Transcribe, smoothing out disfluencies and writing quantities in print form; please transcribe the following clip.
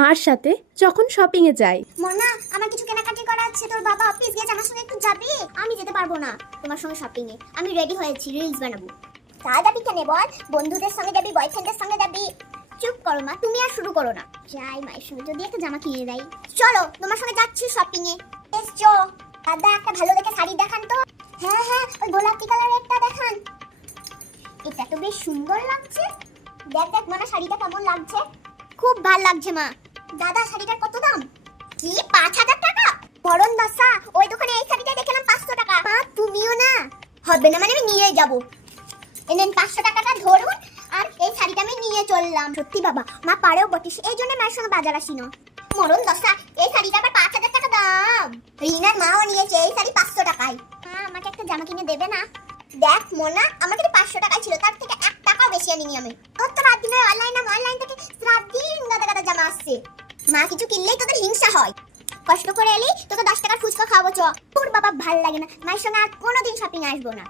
মার সাথে যখন শপিং এ যায়। মোনা, আমার কিছু কেনাকাটি করা আছে, তোর বাবা অফিস গেছে, আমার সঙ্গে একটু যাবি? আমি যেতে পারবো না তোমার সঙ্গে শপিং এ, আমি রেডি হয়েছি, রিলস বানাবো। তা যাবি কেন বল? বন্ধুদের সঙ্গে যাবি, বয়ফ্রেন্ডের সঙ্গে যাবি? চুপ করো মা, তুমি আর শুরু করো না। যাই মায়ের সঙ্গে যদি একটা জামা কিনে দেয়। চলো তোমার সঙ্গে যাচ্ছি শপিং এ। এসছো দাদা, একটা ভালো দেখে শাড়ি দেখান তো। হ্যাঁ হ্যাঁ, ওই গোলাপি কালারেরটা দেখান। এটা তো বেশ সুন্দর লাগছে। দেখ দেখ মোনা, শাড়িটা কেমন লাগছে? খুব ভালো লাগছে মা। দাদা, শাড়িটার কত দাম? কি ৫,০০০ টাকা? মরণ দশা, ওই দোকানে এই শাড়িটা দেখলাম ৫০০ টাকা। মা তুমিও না? হবে না মানে আমি নিয়ে যাব। এনেন ৫০০ টাকাটা ধরুন, আর এই শাড়িটা আমি নিয়ে চললাম। সত্যি বাবা, মা পারেও বটিস, এই জন্য মায়ের সঙ্গে বাজার আসি না। মরণ দশা, এই শাড়িটা আবার ৫,০০০ টাকা দাম। রিনার মাও নিয়েছে এই শাড়ি ৫০০ টাকায়। আমাকে একটা জামা কিনে দেবে না? দেখ মোনা, আমার কাছে ৫০০ টাকাই ছিল, তার থেকে ১ টাকাও বেশি আনিনি আমি। তোর তো রাত দিন অনলাইন থেকে রাত দিন গাদা গাদা জামা আসছে। মা কিছু কিনলেই তোদের হিংসা হয়। কষ্ট করে এলি তোকে ১০ টাকার ফুচকা খাওয়াবো চ। তোর বাবা ভাল লাগে না, মায়ের সঙ্গে আর কোনোদিন শপিং আসবো না।